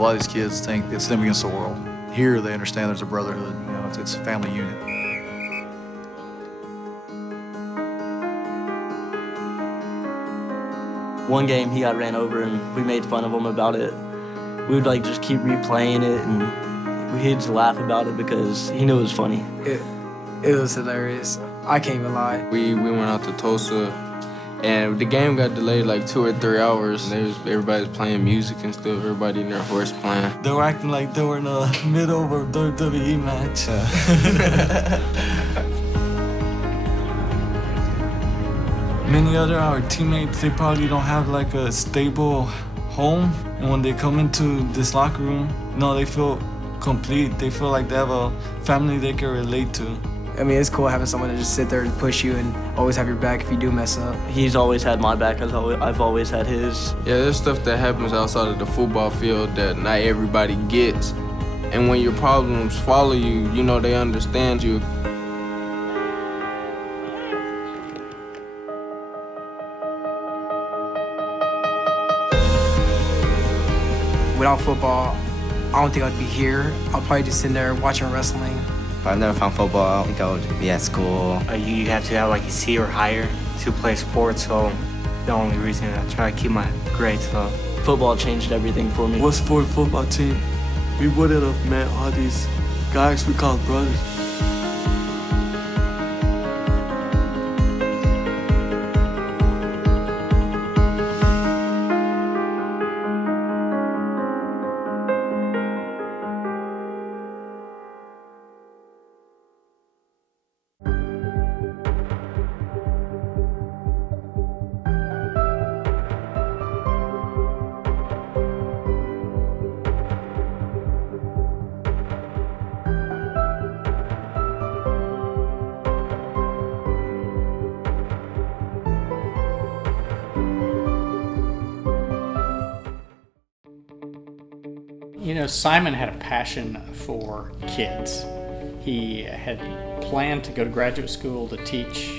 A lot of these kids think it's them against the world. Here they understand there's a brotherhood, you know, it's a family unit. One game he got ran over and we made fun of him about it. We would like just keep replaying it and he'd just laugh about it because he knew it was funny. It was hilarious. I can't even lie. We went out to Tulsa and the game got delayed like 2 or 3 hours. Everybody was playing music and stuff, everybody in their horse playing. They were acting like they were in the middle of a WWE match. Many other our teammates, they probably don't have like a stable home. And when they come into this locker room, no, they feel complete. They feel like they have a family they can relate to. I mean, it's cool having someone to just sit there and push you and always have your back if you do mess up. He's always had my back, I've always had his. Yeah, there's stuff that happens outside of the football field that not everybody gets. And when your problems follow you, you know they understand you. Without football, I don't think I'd be here. I'll probably just sit there watching wrestling. If I never found football, I think I would be at school. You have to have like a C or higher to play sports, so the only reason I try to keep my grades up. Football changed everything for me. Was for a football team, we wouldn't have met all these guys we called brothers. You know, Simon had a passion for kids. He had planned to go to graduate school to teach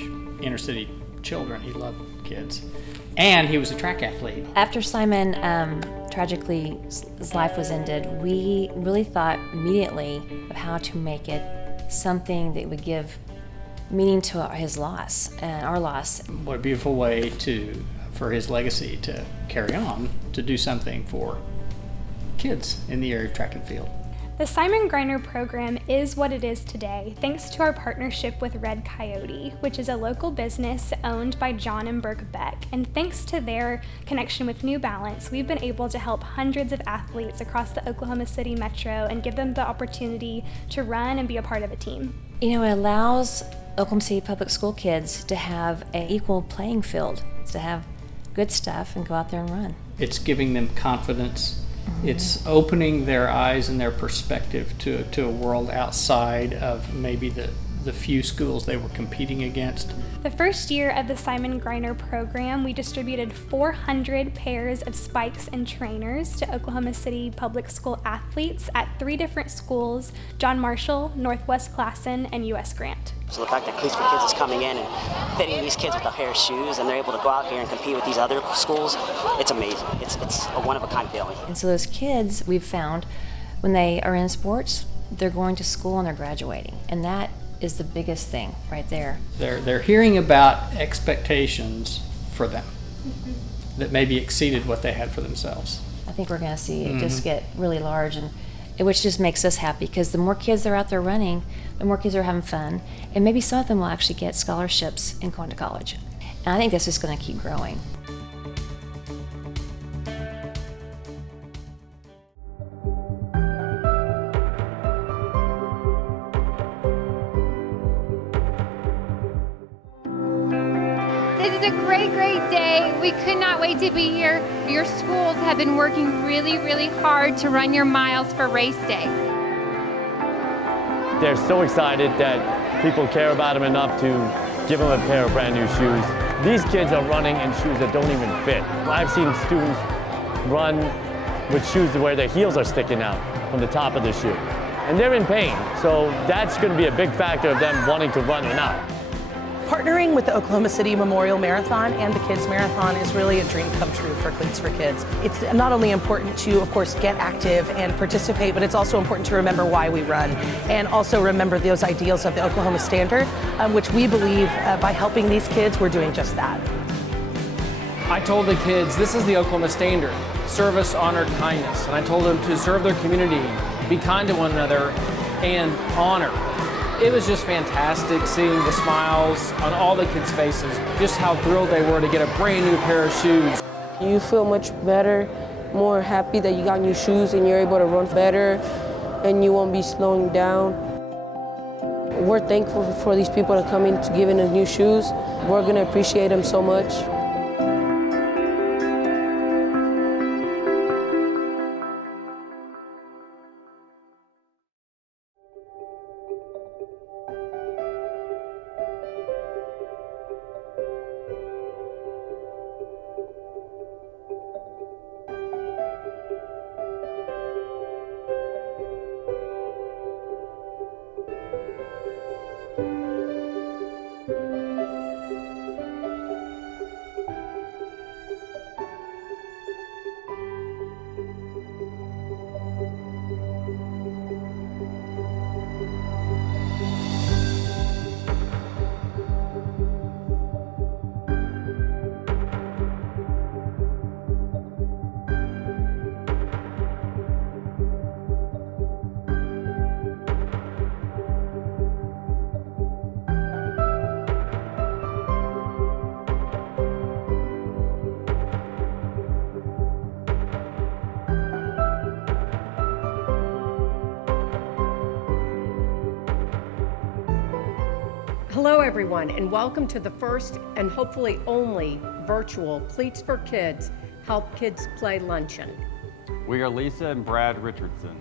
inner city children. He loved kids. And he was a track athlete. After Simon tragically his life was ended, we really thought immediately of how to make it something that would give meaning to his loss and our loss. What a beautiful way for his legacy to carry on, to do something for kids in the area of track and field. The Simon Griner program is what it is today thanks to our partnership with Red Coyote, which is a local business owned by John and Burke Beck. And thanks to their connection with New Balance, we've been able to help hundreds of athletes across the Oklahoma City metro and give them the opportunity to run and be a part of a team. You know, it allows Oklahoma City public school kids to have an equal playing field, to have good stuff and go out there and run. It's giving them confidence. It's opening their eyes and their perspective to a world outside of maybe the few schools they were competing against. The first year of the Simon Griner program, we distributed 400 pairs of spikes and trainers to Oklahoma City public school athletes at 3 different schools: John Marshall, Northwest Classen, and U.S. Grant. So the fact that Cleats for Kids is coming in and fitting these kids with a pair of shoes and they're able to go out here and compete with these other schools, it's amazing. It's a one-of-a-kind feeling. And so those kids, we've found, when they are in sports, they're going to school and they're graduating. And that is the biggest thing right there. They're hearing about expectations for them that maybe exceeded what they had for themselves. I think we're going to see it just get really large, and which just makes us happy because the more kids that are out there running, the more kids are having fun, and maybe some of them will actually get scholarships and go into college. And I think that's just going to keep growing. This is a great day. We could not wait to be here. Your schools have been working really hard to run your miles for race day. They're so excited that people care about them enough to give them a pair of brand new shoes. These kids are running in shoes that don't even fit. I've seen students run with shoes where their heels are sticking out from the top of the shoe. And they're in pain, so that's going to be a big factor of them wanting to run or not. Partnering with the Oklahoma City Memorial Marathon and the Kids Marathon is really a dream come true for Cleats for Kids. It's not only important to, of course, get active and participate, but it's also important to remember why we run and also remember those ideals of the Oklahoma Standard, which we believe by helping these kids, we're doing just that. I told the kids, this is the Oklahoma Standard, service, honor, kindness. And I told them to serve their community, be kind to one another, and honor. It was just fantastic seeing the smiles on all the kids' faces, just how thrilled they were to get a brand new pair of shoes. You feel much better, more happy that you got new shoes and you're able to run better and you won't be slowing down. We're thankful for these people that come in to giving us new shoes. We're gonna appreciate them so much. Hello everyone, and welcome to the first and hopefully only virtual Cleats for Kids Help Kids Play Luncheon. We are Lisa and Brad Richardson.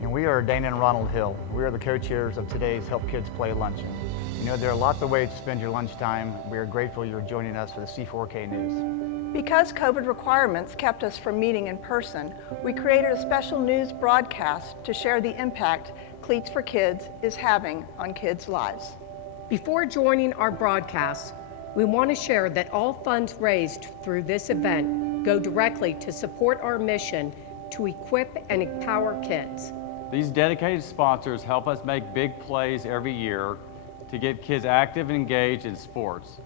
And we are Dana and Ronald Hill. We are the co-chairs of today's Help Kids Play Luncheon. You know, there are lots of ways to spend your lunchtime. We are grateful you're joining us for the C4K News. Because COVID requirements kept us from meeting in person, we created a special news broadcast to share the impact Cleats for Kids is having on kids' lives. Before joining our broadcast, we want to share that all funds raised through this event go directly to support our mission to equip and empower kids. These dedicated sponsors help us make big plays every year to get kids active and engaged in sports.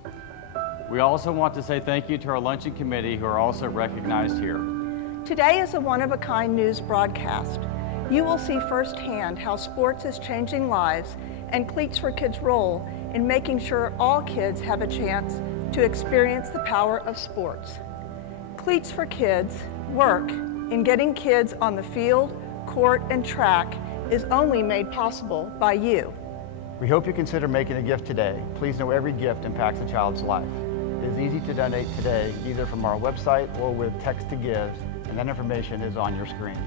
We also want to say thank you to our luncheon committee who are also recognized here. Today is a one-of-a-kind news broadcast. You will see firsthand how sports is changing lives and Cleats for Kids' role in making sure all kids have a chance to experience the power of sports. Cleats for Kids' work in getting kids on the field, court, and track is only made possible by you. We hope you consider making a gift today. Please know every gift impacts a child's life. It is easy to donate today, either from our website or with text to give, and that information is on your screen.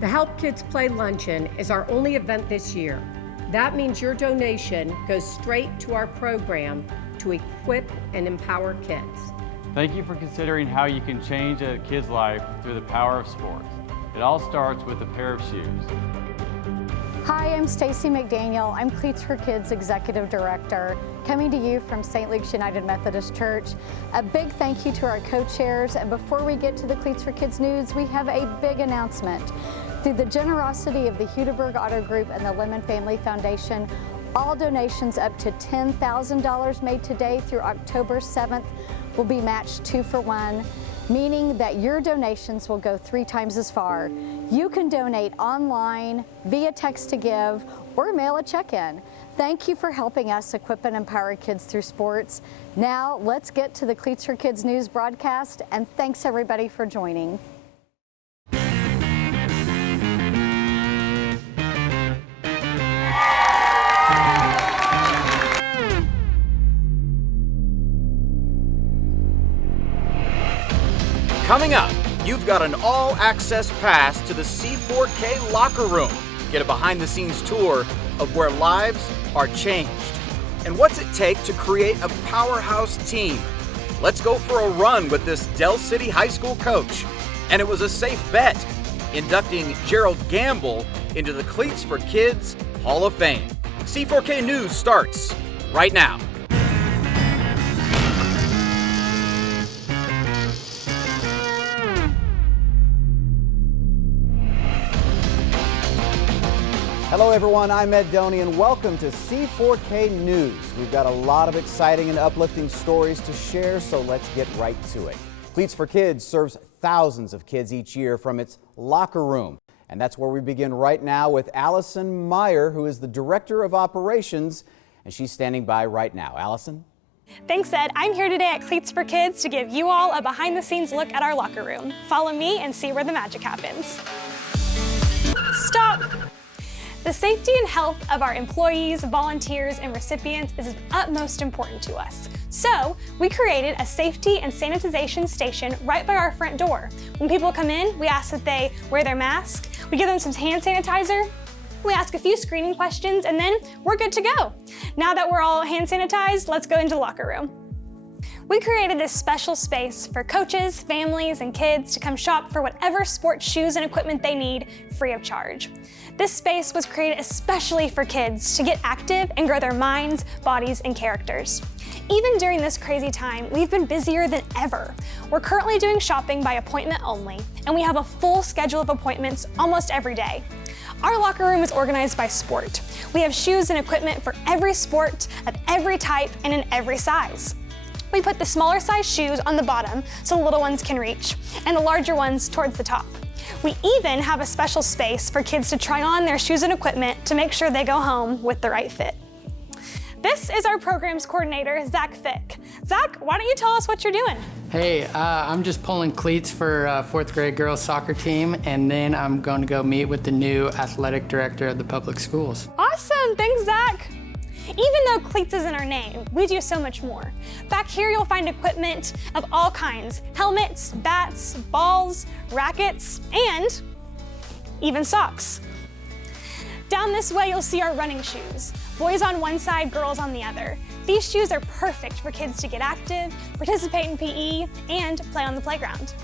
The Help Kids Play Luncheon is our only event this year. That means your donation goes straight to our program to equip and empower kids. Thank you for considering how you can change a kid's life through the power of sports. It all starts with a pair of shoes. Hi, I'm Stacy McDaniel. I'm Cleats for Kids Executive Director, coming to you from St. Luke's United Methodist Church. A big thank you to our co-chairs, and before we get to the Cleats for Kids news, we have a big announcement. Through the generosity of the Hudeberg Auto Group and the Lemon Family Foundation, all donations up to $10,000 made today through October 7th will be matched 2 for 1, meaning that your donations will go 3 times as far. You can donate online, via text to give, or mail a check-in. Thank you for helping us equip and empower kids through sports. Now, let's get to the Cleats for Kids news broadcast, and thanks everybody for joining. Coming up, you've got an all-access pass to the C4K locker room. Get a behind-the-scenes tour of where lives are changed. And what's it take to create a powerhouse team? Let's go for a run with this Del City High School coach. And it was a safe bet, inducting Gerald Gamble into the Cleats for Kids Hall of Fame. C4K News starts right now. Hello everyone, I'm Ed Doney and welcome to C4K News. We've got a lot of exciting and uplifting stories to share, so let's get right to it. Cleats for Kids serves thousands of kids each year from its locker room. And that's where we begin right now with Allison Meyer, who is the Director of Operations, and she's standing by right now. Allison? Thanks, Ed. I'm here today at Cleats for Kids to give you all a behind-the-scenes look at our locker room. Follow me and see where the magic happens. Stop! The safety and health of our employees, volunteers, and recipients is of utmost importance to us. So, we created a safety and sanitization station right by our front door. When people come in, we ask that they wear their mask, we give them some hand sanitizer, we ask a few screening questions, and then we're good to go. Now that we're all hand sanitized, let's go into the locker room. We created this special space for coaches, families, and kids to come shop for whatever sports shoes and equipment they need free of charge. This space was created especially for kids to get active and grow their minds, bodies, and characters. Even during this crazy time, we've been busier than ever. We're currently doing shopping by appointment only, and we have a full schedule of appointments almost every day. Our locker room is organized by sport. We have shoes and equipment for every sport, of every type, and in every size. We put the smaller size shoes on the bottom so the little ones can reach, and the larger ones towards the top. We even have a special space for kids to try on their shoes and equipment to make sure they go home with the right fit. This is our programs coordinator, Zach Fick. Zach, why don't you tell us what you're doing? Hey, I'm just pulling cleats for fourth grade girls soccer team, and then I'm going to go meet with the new athletic director of the public schools. Awesome, thanks, Zach. Even though Cleats is in our name, we do so much more. Back here you'll find equipment of all kinds: helmets, bats, balls, rackets, and even socks. Down this way you'll see our running shoes. Boys on one side, girls on the other. These shoes are perfect for kids to get active, participate in PE, and play on the playground.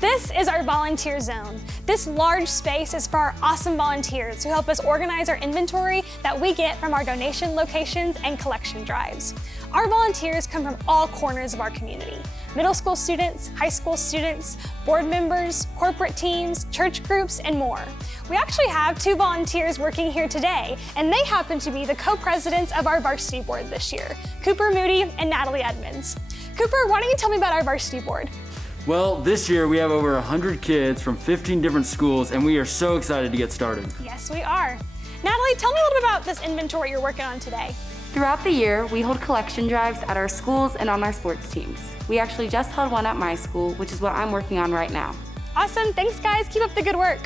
This is our volunteer zone. This large space is for our awesome volunteers who help us organize our inventory that we get from our donation locations and collection drives. Our volunteers come from all corners of our community: middle school students, high school students, board members, corporate teams, church groups, and more. We actually have 2 volunteers working here today, and they happen to be the co-presidents of our varsity board this year, Cooper Moody and Natalie Edmonds. Cooper, why don't you tell me about our varsity board? Well, this year we have over 100 kids from 15 different schools, and we are so excited to get started. Yes, we are. Natalie, tell me a little bit about this inventory you're working on today. Throughout the year, we hold collection drives at our schools and on our sports teams. We actually just held one at my school, which is what I'm working on right now. Awesome, thanks guys, keep up the good work.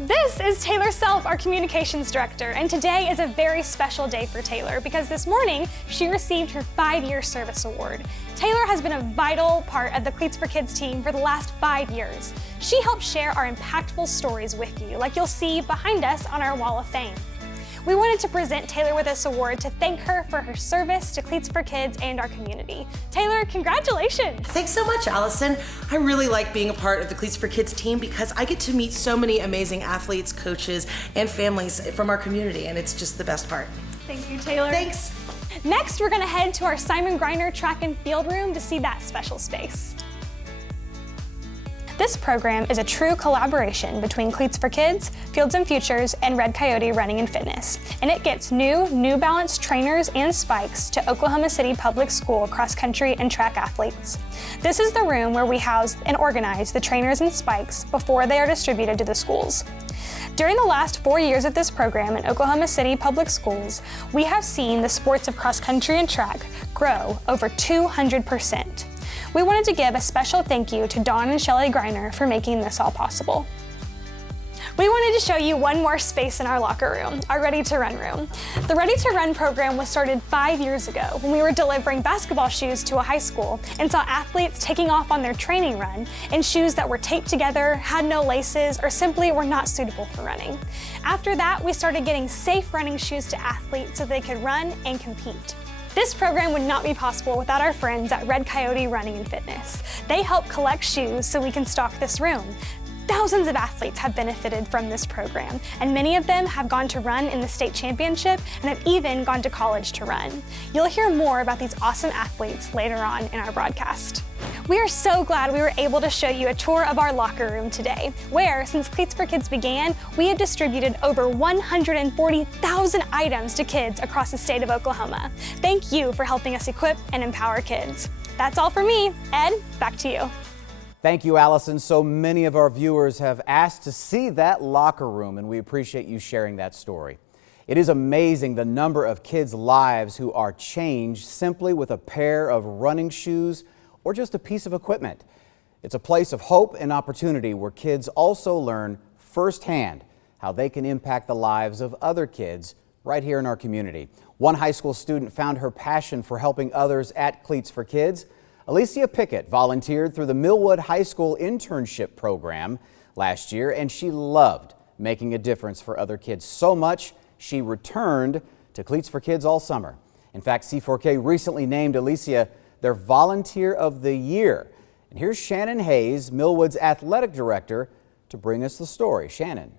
This is Taylor Self, our communications director, and today is a very special day for Taylor because this morning she received her 5-year service award. Taylor has been a vital part of the Cleats for Kids team for the last 5 years. She helps share our impactful stories with you, like you'll see behind us on our Wall of Fame. We wanted to present Taylor with this award to thank her for her service to Cleats for Kids and our community. Taylor, congratulations. Thanks so much, Allison. I really like being a part of the Cleats for Kids team because I get to meet so many amazing athletes, coaches, and families from our community, and it's just the best part. Thank you, Taylor. Thanks. Next, we're gonna head to our Simon Greiner track and field room to see that special space. This program is a true collaboration between Cleats for Kids, Fields and Futures, and Red Coyote Running and Fitness, and it gets New Balance trainers and spikes to Oklahoma City Public School cross-country and track athletes. This is the room where we house and organize the trainers and spikes before they are distributed to the schools. During the last 4 years of this program in Oklahoma City Public Schools, we have seen the sports of cross-country and track grow over 200%. We wanted to give a special thank you to Dawn and Shelley Greiner for making this all possible. We wanted to show you one more space in our locker room, our Ready to Run room. The Ready to Run program was started 5 years ago when we were delivering basketball shoes to a high school and saw athletes taking off on their training run in shoes that were taped together, had no laces, or simply were not suitable for running. After that, we started getting safe running shoes to athletes so they could run and compete. This program would not be possible without our friends at Red Coyote Running and Fitness. They help collect shoes so we can stock this room. Thousands of athletes have benefited from this program, and many of them have gone to run in the state championship and have even gone to college to run. You'll hear more about these awesome athletes later on in our broadcast. We are so glad we were able to show you a tour of our locker room today, where, since Cleats for Kids began, we have distributed over 140,000 items to kids across the state of Oklahoma. Thank you for helping us equip and empower kids. That's all for me. Ed, back to you. Thank you, Allison. So many of our viewers have asked to see that locker room, and we appreciate you sharing that story. It is amazing the number of kids' lives who are changed simply with a pair of running shoes or just a piece of equipment. It's a place of hope and opportunity where kids also learn firsthand how they can impact the lives of other kids right here in our community. One high school student found her passion for helping others at Cleats for Kids. Alicia Pickett volunteered through the Millwood High School internship program last year, and she loved making a difference for other kids so much she returned to Cleats for Kids all summer. In fact, C4K recently named Alicia their Volunteer of the Year. And here's Shannon Hayes, Millwood's athletic director, to bring us the story. Shannon.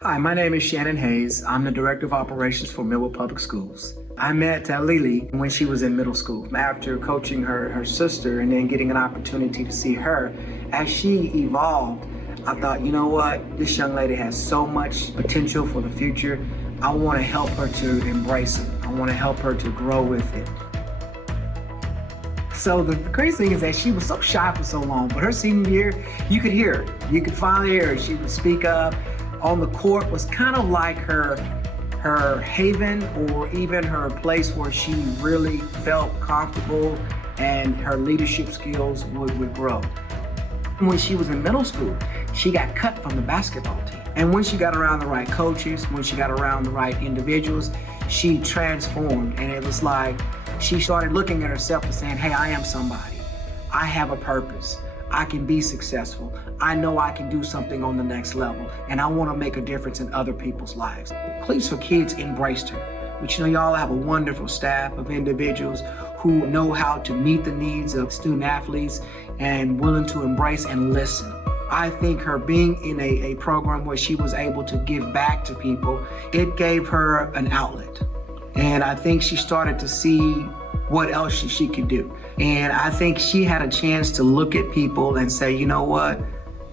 Hi, my name is Shannon Hayes. I'm the Director of Operations for Millwood Public Schools. I met Lily when she was in middle school. After coaching her sister and then getting an opportunity to see her, as she evolved, I thought, you know what, this young lady has so much potential for the future. I want to help her to embrace it. I want to help her to grow with it. So the crazy thing is that she was so shy for so long, but her senior year, you could hear her. You could finally hear her. She would speak up. On the court was kind of like her haven, or even her place where she really felt comfortable and her leadership skills would grow. When she was in middle school, she got cut from the basketball team. And when she got around the right coaches, when she got around the right individuals, she transformed. And it was like she started looking at herself and saying, hey, I am somebody. I have a purpose. I can be successful. I know I can do something on the next level, and I want to make a difference in other people's lives. Cleats for Kids embraced her. But you know, y'all have a wonderful staff of individuals who know how to meet the needs of student athletes and willing to embrace and listen. I think her being in a program where she was able to give back to people, it gave her an outlet. And I think she started to see what else she could do. And I think she had a chance to look at people and say, you know what,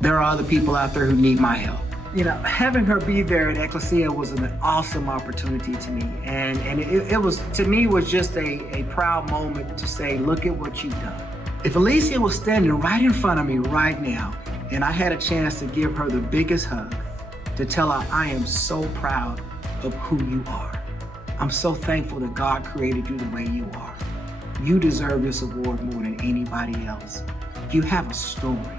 there are other people out there who need my help. You know, having her be there at Ecclesia was an awesome opportunity to me. And it was, to me, was just a proud moment to say, look at what you've done. If Alicia was standing right in front of me right now, and I had a chance to give her the biggest hug, to tell her I am so proud of who you are. I'm so thankful that God created you the way you are. You deserve this award more than anybody else. You have a story.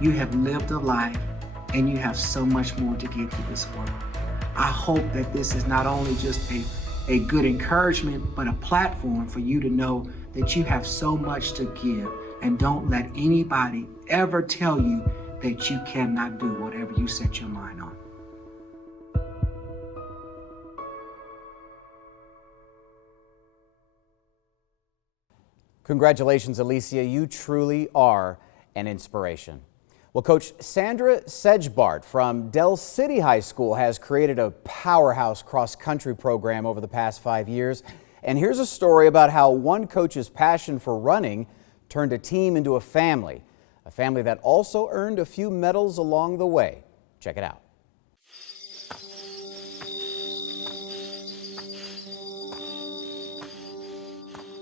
You have lived a life, and you have so much more to give to this world. I hope that this is not only just a good encouragement, but a platform for you to know that you have so much to give, and don't let anybody ever tell you that you cannot do whatever you set your mind on. Congratulations, Alicia. You truly are an inspiration. Well, Coach Sandra Sedgebart from Del City High School has created a powerhouse cross-country program over the past 5 years. And here's a story about how one coach's passion for running turned a team into a family that also earned a few medals along the way. Check it out.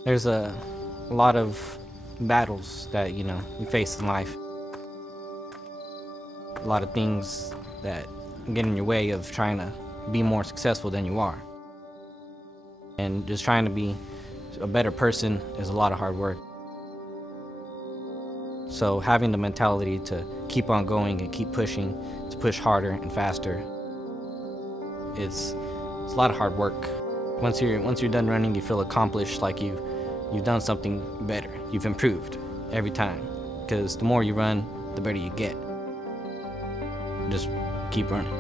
There's a lot of battles that, we face in life. A lot of things that get in your way of trying to be more successful than you are. And just trying to be a better person is a lot of hard work. So having the mentality to keep on going and keep pushing, to push harder and faster, it's a lot of hard work. Once you're done running, you feel accomplished, like you've done something better. You've improved every time, because the more you run, the better you get. Just keep running.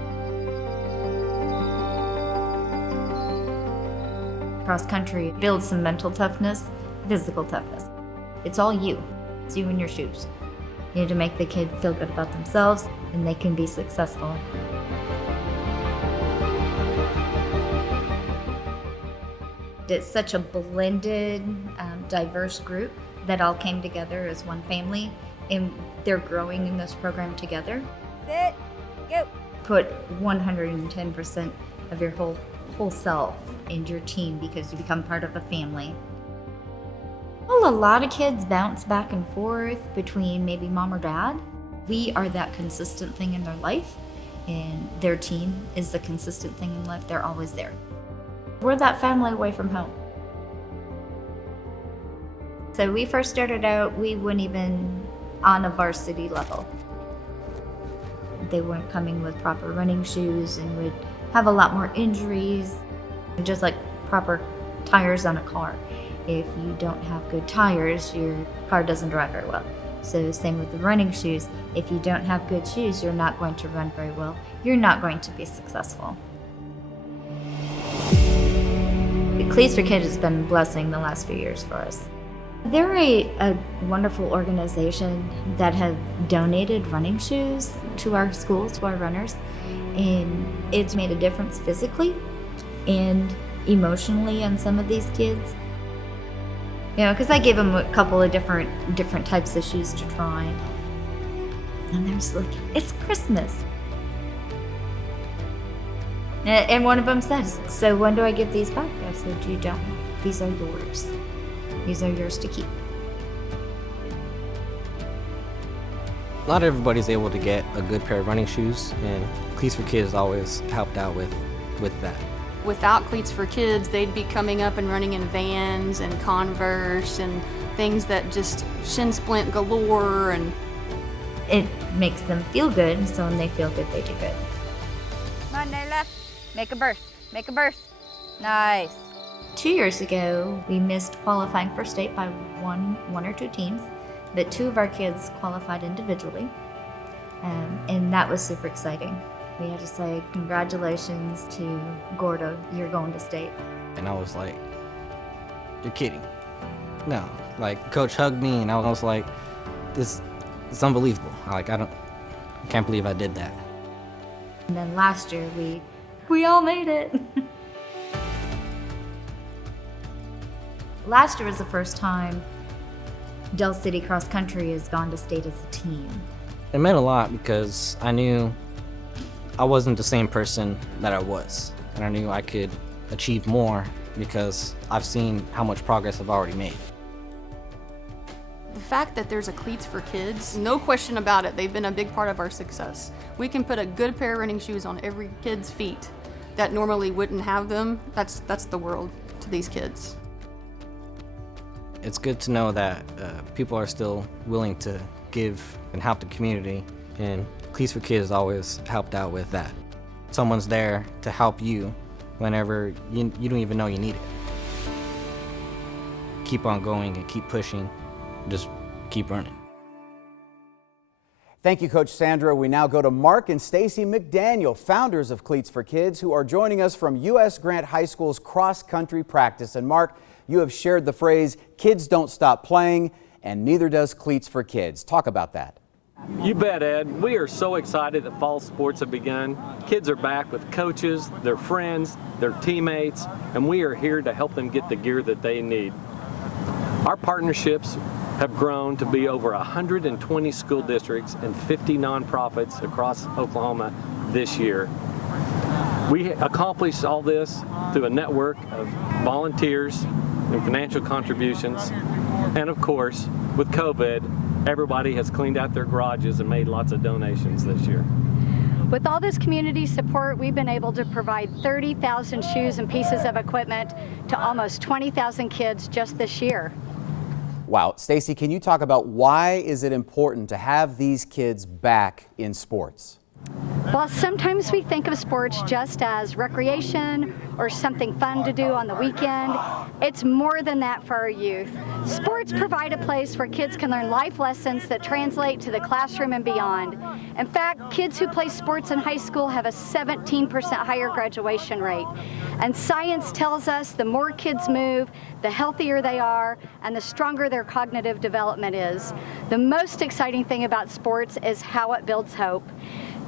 Cross country builds some mental toughness, physical toughness. It's all you. It's you and your shoes. You need to make the kid feel good about themselves, and they can be successful. It's such a blended, diverse group that all came together as one family, and they're growing in this program together. Sit, go. Put 110% of your whole self into your team because you become part of a family. Well, a lot of kids bounce back and forth between maybe mom or dad. We are that consistent thing in their life, and their team is the consistent thing in life. They're always there. We're that family away from home. So we first started out, we weren't even on a varsity level. They weren't coming with proper running shoes and would have a lot more injuries, just like proper tires on a car. If you don't have good tires, your car doesn't drive very well. So same with the running shoes. If you don't have good shoes, you're not going to run very well. You're not going to be successful. Cleats for Kids has been a blessing the last few years for us. They're a wonderful organization that have donated running shoes to our schools, to our runners, and it's made a difference physically and emotionally on some of these kids. You know, because I gave them a couple of different types of shoes to try, and they're just like, it's Christmas. And one of them says, so when do I give these back? I said, you don't. These are yours. These are yours to keep. Not everybody's able to get a good pair of running shoes, and Cleats for Kids always helped out with that. Without Cleats for Kids, they'd be coming up and running in Vans and Converse and things that just shin splint galore. And it makes them feel good, so when they feel good, they do good. Come on, no left. Make a burst. Make a burst. Nice. 2 years ago, we missed qualifying for state by one or two teams, but 2 of our kids qualified individually, and that was super exciting. We had to say congratulations to Gordo, you're going to state. And I was like, you're kidding. No, like coach hugged me and I was like, it's unbelievable. I can't believe I did that. And then last year we all made it. Last year was the first time Del City Cross Country has gone to state as a team. It meant a lot because I knew I wasn't the same person that I was, and I knew I could achieve more because I've seen how much progress I've already made. the fact that there's a Cleats for Kids, no question about it, they've been a big part of our success. We can put a good pair of running shoes on every kid's feet that normally wouldn't have them. That's the world to these kids. It's good to know that people are still willing to give and help the community, and Cleats for Kids always helped out with that. Someone's there to help you whenever you don't even know you need it. Keep on going and keep pushing, just keep running. Thank you, Coach Sandra. We now go to Mark and Stacy McDaniel, founders of Cleats for Kids, who are joining us from U.S. Grant High School's cross-country practice. And Mark, you have shared the phrase, kids don't stop playing, and neither does Cleats for Kids. Talk about that. You bet, Ed. We are so excited that fall sports have begun. Kids are back with coaches, their friends, their teammates, and we are here to help them get the gear that they need. Our partnerships have grown to be over 120 school districts and 50 nonprofits across Oklahoma this year. We accomplished all this through a network of volunteers and financial contributions, and of course, with COVID, everybody has cleaned out their garages and made lots of donations this year. With all this community support, we've been able to provide 30,000 shoes and pieces of equipment to almost 20,000 kids just this year. Wow. Stacy, can you talk about why is it important to have these kids back in sports? Well, sometimes we think of sports just as recreation or something fun to do on the weekend. It's more than that for our youth. Sports provide a place where kids can learn life lessons that translate to the classroom and beyond. In fact, kids who play sports in high school have a 17% higher graduation rate. And science tells us the more kids move, the healthier they are, and the stronger their cognitive development is. The most exciting thing about sports is how it builds hope.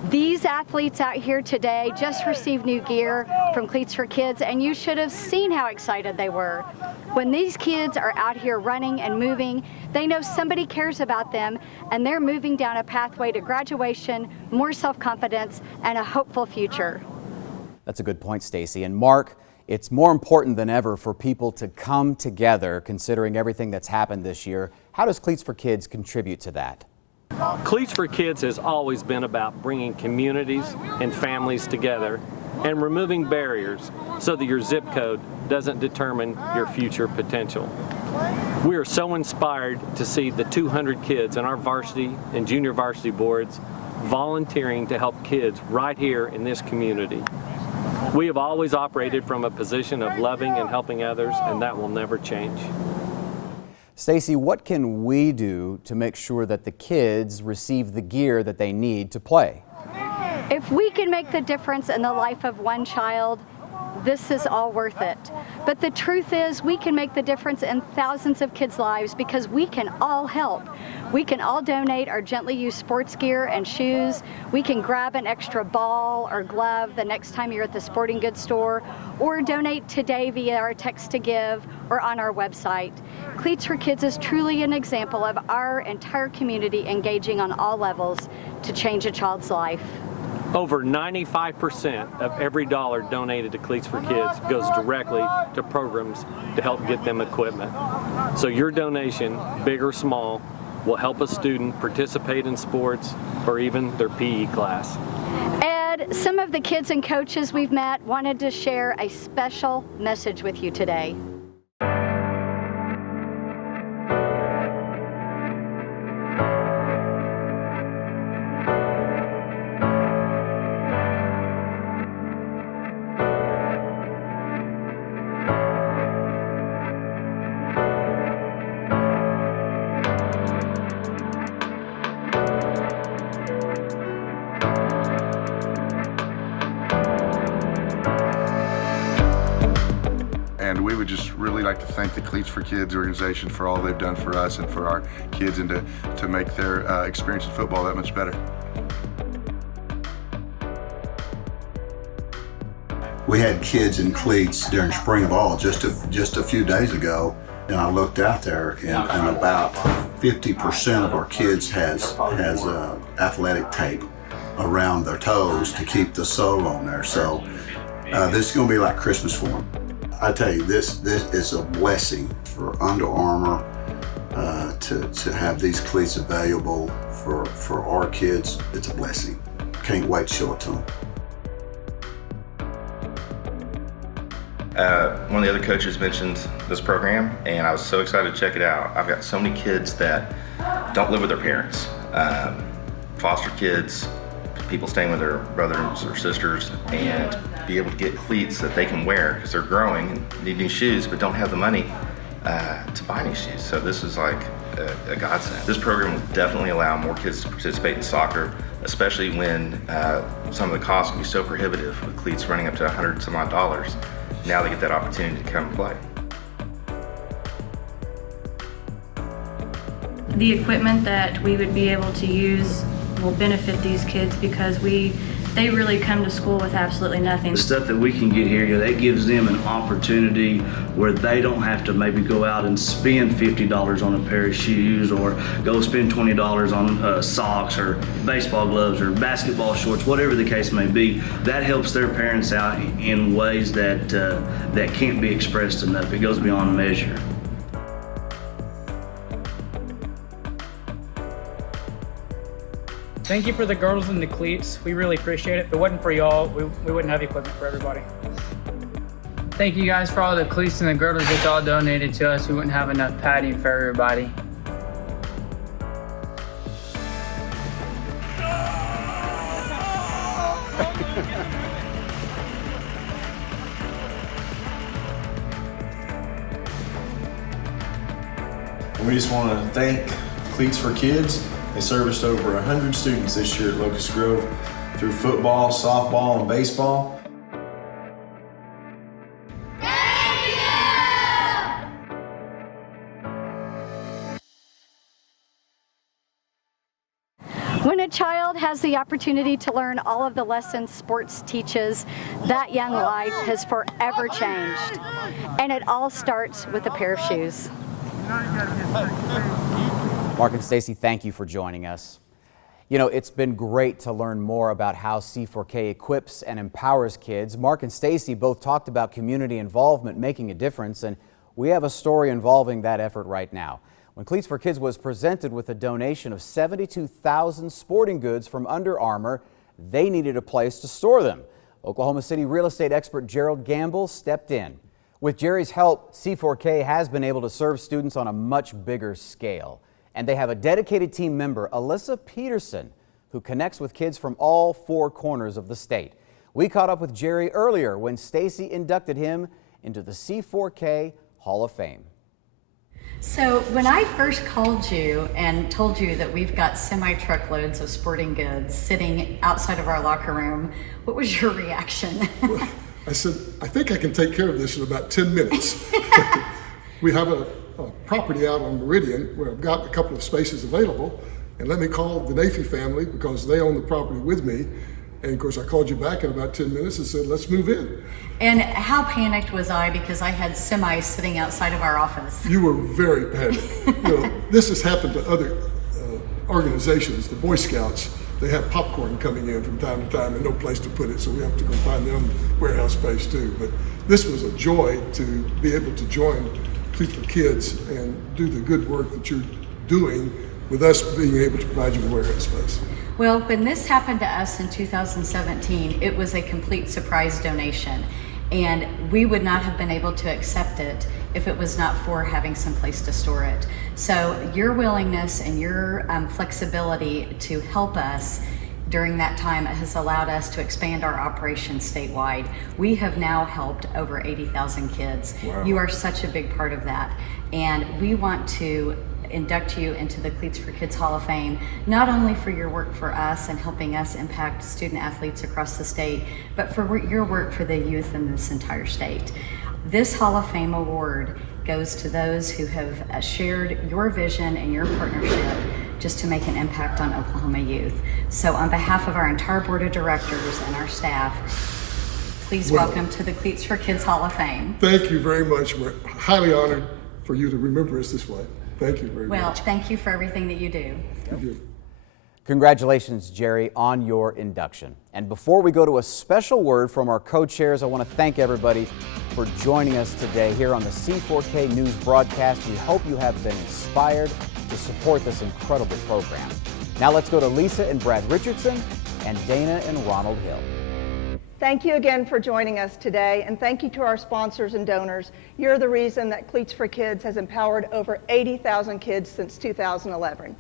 These athletes out here today just received new gear from Cleats for Kids, and you should have seen how excited they were. When these kids are out here running and moving, they know somebody cares about them, and they're moving down a pathway to graduation, more self-confidence, and a hopeful future. That's a good point, Stacy. And Mark, it's more important than ever for people to come together, considering everything that's happened this year. How does Cleats for Kids contribute to that? Cleats for Kids has always been about bringing communities and families together and removing barriers so that your zip code doesn't determine your future potential. We are so inspired to see the 200 kids in our varsity and junior varsity boards volunteering to help kids right here in this community. We have always operated from a position of loving and helping others, and that will never change. Stacy, what can we do to make sure that the kids receive the gear that they need to play? If we can make the difference in the life of one child, this is all worth it. But the truth is, we can make the difference in thousands of kids' lives because we can all help. We can all donate our gently used sports gear and shoes. We can grab an extra ball or glove the next time you're at the sporting goods store, or donate today via our text to give or on our website. Cleats for Kids is truly an example of our entire community engaging on all levels to change a child's life. Over 95% of every dollar donated to Cleats for Kids goes directly to programs to help get them equipment. So your donation, big or small, will help a student participate in sports or even their PE class. Ed, some of the kids and coaches we've met wanted to share a special message with you today. And we would just really like to thank the Cleats for Kids organization for all they've done for us and for our kids, and to make their experience in football that much better. We had kids in cleats during spring ball just a few days ago, and I looked out there, and about 50% of our kids has athletic tape around their toes to keep the sole on there. So this is going to be like Christmas for them. I tell you, this is a blessing for Under Armour to have these cleats available for our kids. It's a blessing. Can't wait to show it to them. One of the other coaches mentioned this program, and I was so excited to check it out. I've got so many kids that don't live with their parents, foster kids, people staying with their brothers or sisters, and be able to get cleats that they can wear because they're growing and need new shoes but don't have the money to buy new shoes. So this is like a godsend. This program will definitely allow more kids to participate in soccer, especially when some of the costs can be so prohibitive, with cleats running up to $100 some odd. Now they get that opportunity to come and play. The equipment that we would be able to use will benefit these kids because they really come to school with absolutely nothing. The stuff that we can get here, that gives them an opportunity where they don't have to maybe go out and spend $50 on a pair of shoes, or go spend $20 on socks or baseball gloves or basketball shorts, whatever the case may be. That helps their parents out in ways that can't be expressed enough. It goes beyond measure. Thank you for the girdles and the cleats. We really appreciate it. If it wasn't for y'all, we wouldn't have equipment for everybody. Thank you guys for all the cleats and the girdles that y'all donated to us. We wouldn't have enough padding for everybody. We just want to thank Cleats for Kids. They serviced over 100 students this year at Locust Grove through football, softball, and baseball. When a a child has the opportunity to learn all of the lessons sports teaches, that young life has forever changed. And it all starts with a pair of shoes. Mark and Stacy, thank you for joining us. You know, it's been great to learn more about how C4K equips and empowers kids. Mark and Stacy both talked about community involvement making a difference, and we have a story involving that effort right now. When Cleats for Kids was presented with a donation of 72,000 sporting goods from Under Armour, they needed a place to store them. Oklahoma City real estate expert Gerald Gamble stepped in. With Jerry's help, C4K has been able to serve students on a much bigger scale. And they have a dedicated team member, Alyssa Peterson, who connects with kids from all four corners of the state. We caught up with Jerry earlier when Stacy inducted him into the C4K Hall of Fame. So when I first called you and told you that we've got semi-truckloads of sporting goods sitting outside of our locker room, what was your reaction? Well, I said, I think I can take care of this in about 10 minutes. We have a property out on Meridian where I've got a couple of spaces available, and let me call the Nafee family because they own the property with me. And of course I called you back in about 10 minutes and said, let's move in. And how panicked was I because I had semis sitting outside of our office? You were very panicked. You know, this has happened to other organizations, the Boy Scouts. They have popcorn coming in from time to time and no place to put it, so we have to go find them warehouse space too. But this was a joy to be able to join Cleats for Kids and do the good work that you're doing with us being able to provide you with warehouse space. Well, when this happened to us in 2017, it was a complete surprise donation. And we would not have been able to accept it if it was not for having some place to store it. So your willingness and your flexibility to help us during that time has allowed us to expand our operations statewide. We have now helped over 80,000 kids. Wow. You are such a big part of that. And we want to induct you into the Cleats for Kids Hall of Fame, not only for your work for us and helping us impact student athletes across the state, but for your work for the youth in this entire state. This Hall of Fame award goes to those who have shared your vision and your partnership just to make an impact on Oklahoma youth. So on behalf of our entire board of directors and our staff, please welcome to the Cleats for Kids Hall of Fame. Thank you very much. We're highly honored for you to remember us this way. Thank you very much. Well, thank you for everything that you do. Thank you. Congratulations, Jerry, on your induction. And before we go to a special word from our co-chairs, I want to thank everybody for joining us today here on the C4K News broadcast. We hope you have been inspired to support this incredible program. Now let's go to Lisa and Brad Richardson and Dana and Ronald Hill. Thank you again for joining us today, and thank you to our sponsors and donors. You're the reason that Cleats for Kids has empowered over 80,000 kids since 2011.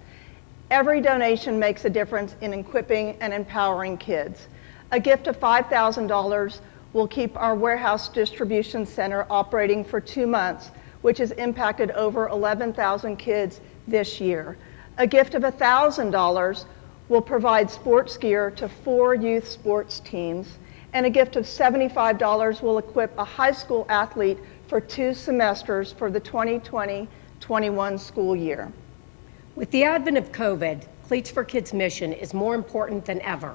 Every donation makes a difference in equipping and empowering kids. A gift of $5,000 will keep our warehouse distribution center operating for 2 months, which has impacted over 11,000 kids this year. A gift of $1,000 will provide sports gear to 4 youth sports teams, and a gift of $75 will equip a high school athlete for 2 semesters for the 2020-21 school year. With the advent of COVID, Cleats for Kids' mission is more important than ever,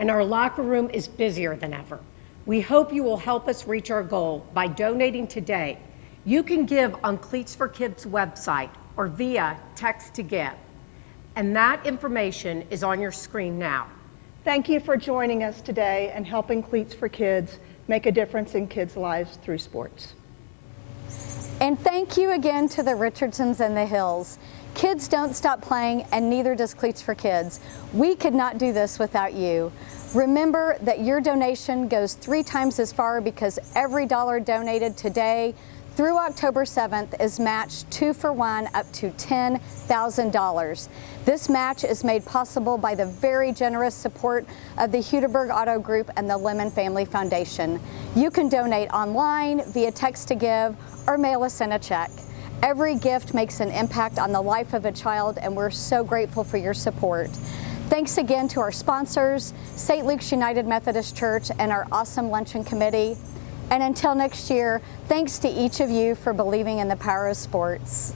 and our locker room is busier than ever. We hope you will help us reach our goal by donating today. You can give on Cleats for Kids' website or via text to give, and that information is on your screen now. Thank you for joining us today and helping Cleats for Kids make a difference in kids' lives through sports. And thank you again to the Richardsons and the Hills. Kids don't stop playing, and neither does Cleats for Kids. We could not do this without you. Remember that your donation goes 3 times as far because every dollar donated today through October 7th is matched 2-for-1 up to $10,000. This match is made possible by the very generous support of the Hudeberg Auto Group and the Lemon Family Foundation. You can donate online, via text to give, or mail us in a check. Every gift makes an impact on the life of a child, and we're so grateful for your support. Thanks again to our sponsors, St. Luke's United Methodist Church, and our awesome luncheon committee. And until next year, thanks to each of you for believing in the power of sports.